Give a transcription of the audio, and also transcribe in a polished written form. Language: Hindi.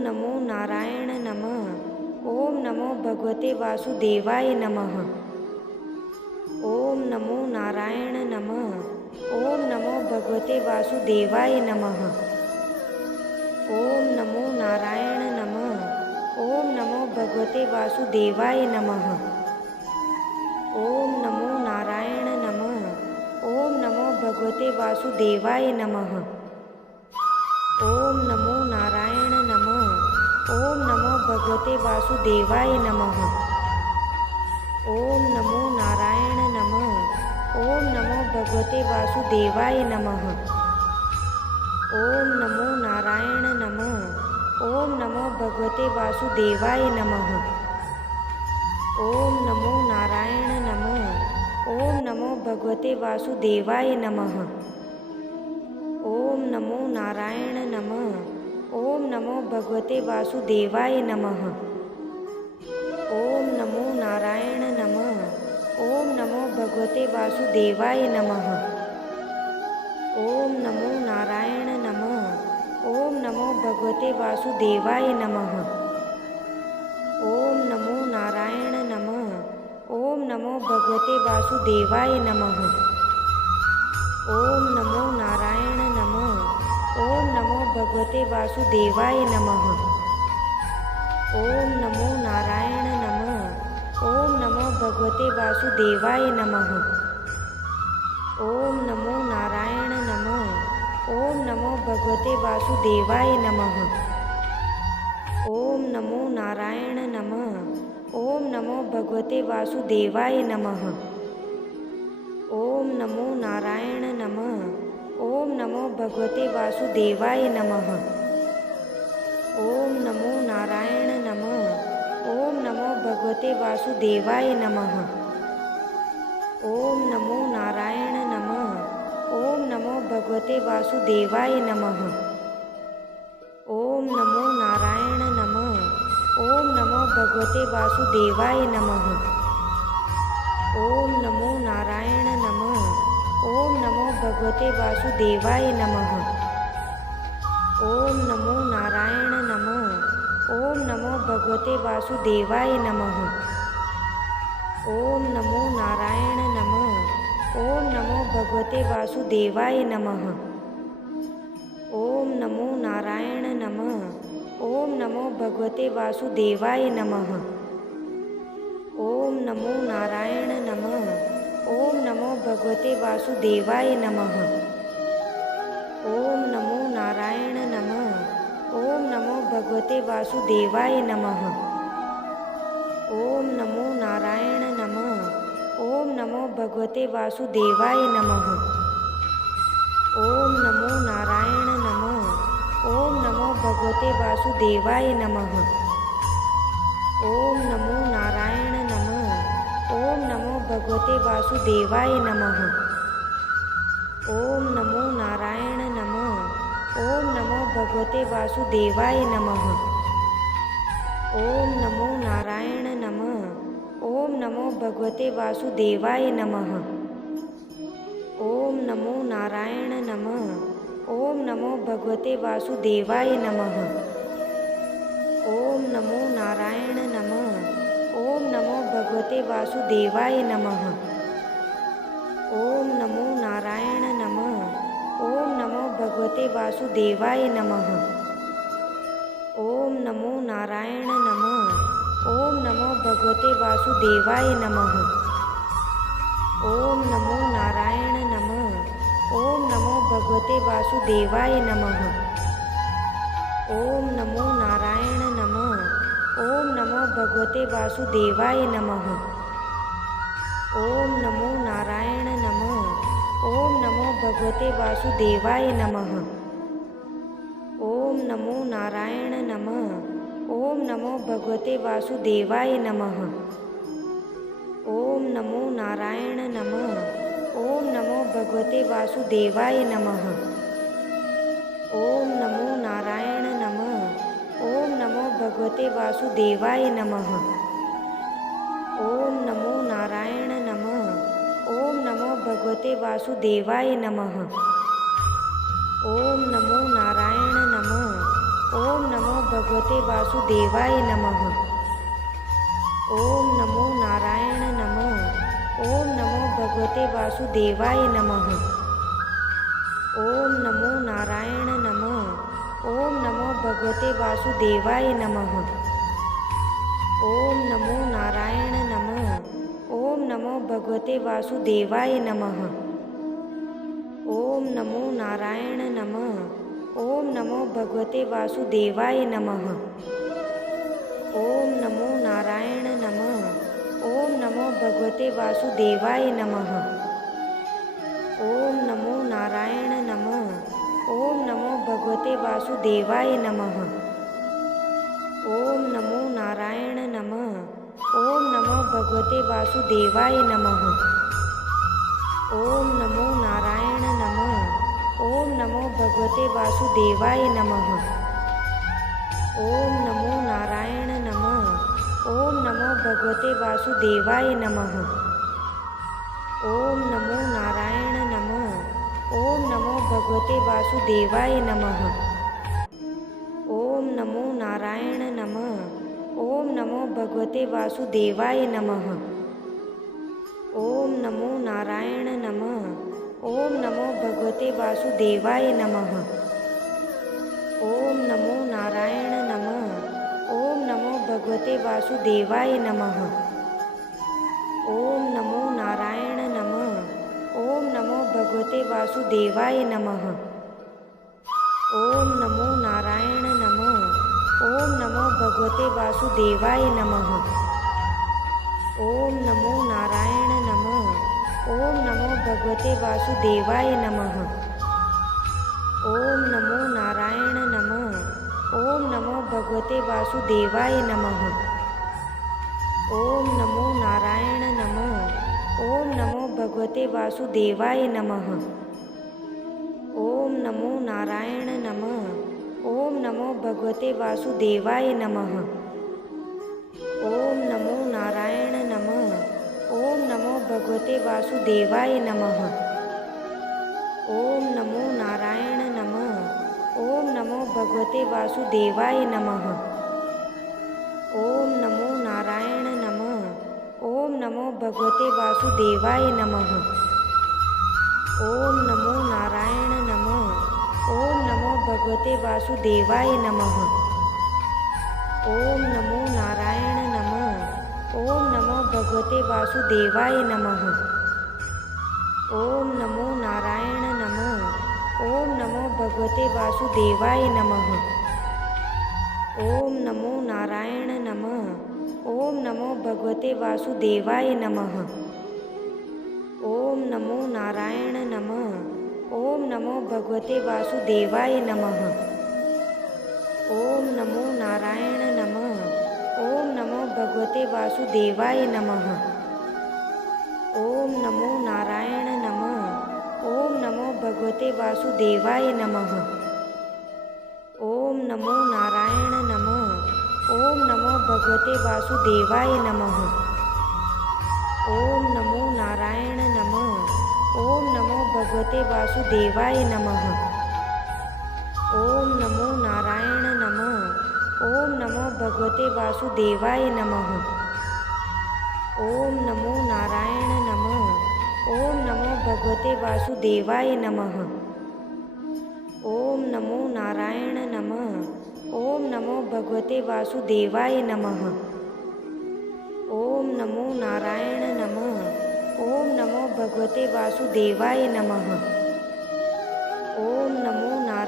नमो नारायण नमः। ओम नमो भगवते वासुदेवाय नमः। ओम नमो नारायण नमः। ओम नमो भगवते वासुदेवाय नमः। ओम नमो नारायण नमः। ओम नमो भगवते वासुदेवाय नमः। ओम नमो नारायण नमः। ओम नमो भगवते वासुदेवाय नमः। ओम नमो नारायण नमः। ओम नमो भगवते वासुदेवाय नमः। ओम नमो नारायण नमः। ओम नमो भगवते वासुदेवाय नमः। ओम नमो नारायण नमः। ओम नमो भगवते वासुदेवाय नमः। ओम नमो नारायण नमः। ओम नमो भगवते वासुदेवाय नमः। ओम नमो नारायण नमः। ओम नमो भगवते वासुदेवाय नमः। ओम नमो नारायण नमः। ओम नमो भगवते वासुदेवाय नमः। ओम नमो नारायण नमः। ओम नमो भगवते वासुदेवाय नमः। ओम नमो नारायण नमः। ओम नमो भगवते वासुदेवाय नमः। ओम नमो नारायण नमः। ओम नमो भगवते वासुदेवाय नमः। ओम नमो नारायण नमः। ओम नमो भगवते वासुदेवाय नमः। ओम नमो नारायण नमः। ओम नमो भगवते वासुदेवाय नमः। ओम नमो नारायण नमः। ओम नमो भगवते वासुदेवाय नमः। ओम नमो नारायण नमः। ओम नमो भगवते वासुदेवाय नमः। ओम नमो नारायण नमः। ओम नमो भगवते वासुदेवाय नमः। ओम नमो नारायण नमः। ओम नमो भगवते वासुदेवाय नमः। ओम नमो नारायण नमः। ओम नमो भगवते वासुदेवाय नमः। ओम नमो नारायण नमः। ओम नमो भगवते वासुदेवाय नमः। ओम नमो नारायण नमः। ओम नमो भगवते वासुदेवाय नमः। ओम नमो नारायण नमः। ओम नमो भगवते वासुदेवाय नमः। ओम नमो नारायण नमः। ओम नमो भगवते वासुदेवाय नमः। ओम नमो नारायण नमः। ओम नमो भगवते वासुदेवाय नमः। ओम नमो नारायण नमः। ओम नमो भगवते वासुदेवाय नमः। ओम नमो नारायण नमः। ओम नमो भगवते वासुदेवाय नमः। ओम नमो नारायण नमः। ओम नमो भगवते वासुदेवाय नमः। ओम नमो नारायण नमः। ओम नमो भगवते वासुदेवाय नमः। ओम नमो नारायण नमः। ओम नमो भगवते वासुदेवाय नमः। ओम नमो नारायण नमः। ओम नमो भगवते वासुदेवाय नमः। ओम नमो नारायण नमः। ओम नमो भगवते वासुदेवाय नमः। ओम नमो नारायण नमः। ओम नमो भगवते वासुदेवाय नमः। ओम नमो नारायण नमः। ओम नमो भगवते वासुदेवाय नमः। ओम नमो नारायण नमः। ओम नमो भगवते वासुदेवाय नमः। ओम नमो नारायण नमः। ओम नमो भगवते वासुदेवाय नमः। ओम नमो नारायण नमः। ओम नमो भगवते वासुदेवाय नमः। ओम नमो नारायण नमः। ओम नमो भगवते वासुदेवाय नमः। ओम नमो नारायण नमः। ओम नमो भगवते वासुदेवाय नमः। ओम नमो नारायण नमः। ओम नमो भगवते वासुदेवाय नमः। ओम नमो नारायण नमः। ओम नमो भगवते वासुदेवाय नमः। ओम नमो नारायण नमः। ओम नमो भगवते वासुदेवाय नमः। ओम नमो नारायण नमः। ओम नमो भगवते वासुदेवाय नमः। ओम नमो नारायण नमः। ओम नमो भगवते वासुदेवाय नमः। ओम नमो नारायण नमः। ओम नमो भगवते वासुदेवाय नमः। ओम नमो नारायण नमः। ओम नमो भगवते वासुदेवाय नमः। ओम नमो नारायण नमः। ओम नमो भगवते वासुदेवाय नमः। ओम नमो नारायण नमः। ओम नमो भगवते वासुदेवाय नमः। ओम नमो नारायण नमः। ओम नमो भगवते वासुदेवाय नमः। ओम नमो नारायण नमः। ओम नमो भगवते वासुदेवाय नमः। ओम नमो नारायण नमः। ओम नमो भगवते वासुदेवाय नमः। ओम नमो नारायण नमः। ओम नमो भगवते वासुदेवाय नमः। ओम नमो नारायण नमः। ओम नमो भगवते वासुदेवाय नमः। ओम नमो नारायण नमः। ओम नमो भगवते वासुदेवाय नमः। ओम नमो नारायण नमः। ओम नमो भगवते वासुदेवाय नमः। ओम नमो नारायण नमः। ओम नमो भगवते वासुदेवाय नमः। ओम नमो नारायण नमः। ओम नमो भगवते वासुदेवाय नमः। ओम नमो नारायण नमः। ओम नमो भगवते वासुदेवाय नमः। ओम नमो नारायण नमः। ओम नमो भगवते वासुदेवाय नमः। ओम नमो नारायण नमः। ओम नमो भगवते वासुदेवाय नमः। ओम नमो नारायण नमः। ओम नमो भगवते वासुदेवाय नमः। ओम नमो नारायण नमः। ओम नमो भगवते वासुदेवाय नमः। ओम नमो नारायण नमः। ओम नमो भगवते वासुदेवाय नमः। ओम नमो नारायण नमः। ओम नमो भगवते वासुदेवाय नमः। ओम नमो नारायण नमः। ओम नमो भगवते वासुदेवाय नमः। ओम नमो नारायण नमः। ओम नमो भगवते वासुदेवाय नमः। ओम नमो नारायण नमः। ओम नमो भगवते वासुदेवाय नमः। ओम नमो नारायण नमः। ओम नमो भगवते वासुदेवाय नमः। ओम नमो नारायण नमः। ओम नमो भगवते वासुदेवाय नमः। ओम नमो नारायण नमः। ओम नमो भगवते वासुदेवाय नमः। ओम नमो नारायण नमः। ओम नमो भगवते वासुदेवाय नमः। ओम नमो नारायण नमः। ओम नमो भगवते वासुदेवाय नमः। ओम नमो नारायण नमः। ओम नमो भगवते वासुदेवाय नमः। ओम नमो नारायण नमः। ओम नमो भगवते वासुदेवाय नमः। ओम नमो नारायण नमः। ओम नमो भगवते वासुदेवाय नमः। ओम नमो नारायण नमः। ओम नमो भगवते वासुदेवाय नमः। ओम नमो नारायण नमः। ओम नमो भगवते वासुदेवाय नमः। ओम नमो नारायण नमः। ओम नमो भगवते वासुदेवाय नमः। ओम नमो नारायण